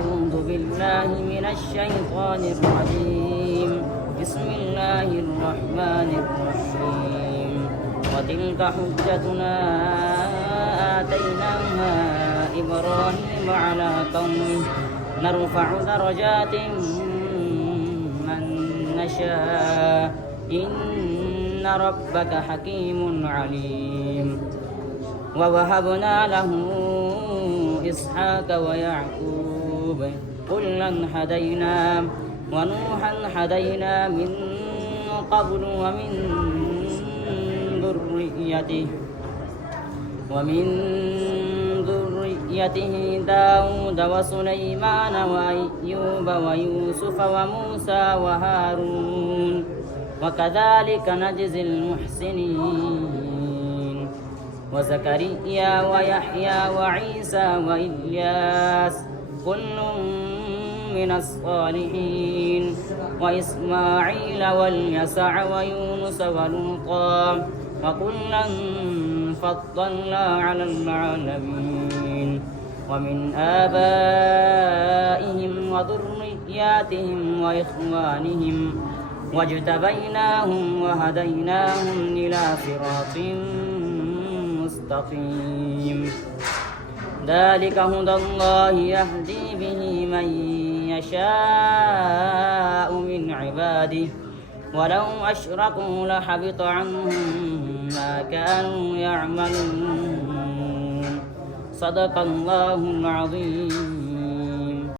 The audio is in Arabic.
أعوذ بالله من الشيطان الرجيم. بسم الله الرحمن الرحيم. وتلك حجتنا آتيناها إبراهيم على قومه نرفع درجات من نشاء إن ربك حكيم عليم. ووهبنا له إسحاق ويعقوب كلا هدينا ونوحا هدينا من قبل ومن ذريته داود وسليمان وأيوب ويوسف وموسى وهارون وكذلك نجزي المحسنين. وزكريا ويحيى وعيسى وإلياس كل من الصالحين وإسماعيل واليسع ويونس ولوطا وكلا فضلنا على العالمين. ومن آبائهم وذرياتهم وإخوانهم واجتبيناهم وهديناهم إلى صراط مستقيم. ذلك هدى الله يهدي به من يشاء من عباده ولو أشركوا لحبط عنهم ما كانوا يعملون. صدق الله العظيم.